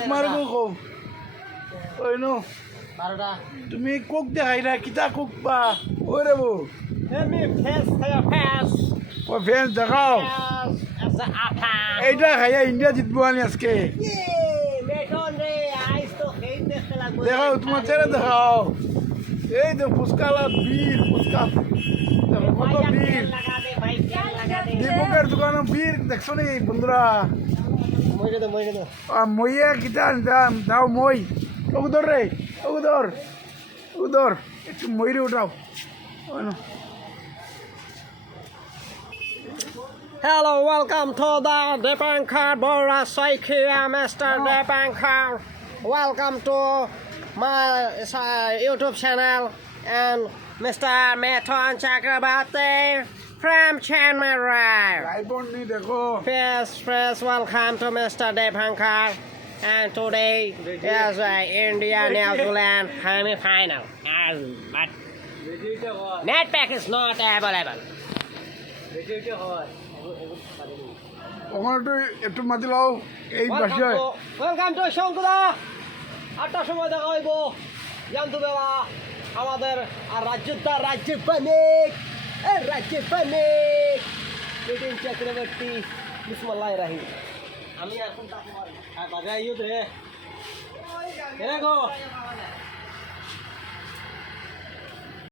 তোমার কো ওই নো তুমি কোক দেখাই না কিতা কোক পা ওই রে বউ ও ফ্যান্স দেখাও এইটা খাইয়া ইন্ডিয়া জিতবো আনি আজকে দেখাও তোমার চেহারা দেখাও এই তো ফুচকালা বীর ফুচকা দেখো কত বীর দীপকের দোকানে বীর দেখছো নি বন্ধুরা মইয়া কিতা দাও মই ওগুদর রে ওগুদর ওগুদর একটু ময়ূরে উঠাও Hello, welcome to the Deepankar Bora Saikia, Mr. Deepankar. Welcome to my YouTube channel and Mr. Meton Chakrabarti from Chiang Mai. IPhone নি দেখো First, welcome to Mr. Deepankar. And today is India New Zealand semi-final. But net pack is not available. ওখানে একটু মাতি লাও এই বাসায় welcome to শঙ্কুদা 8টার সময় দেখা হইব জানতুবেলা আমাদের আর রাজ্য পানিক মিটিং চক্রবর্তী বিসমিল্লাহ রাহিম আমি এখন বাজাইও দে এ গো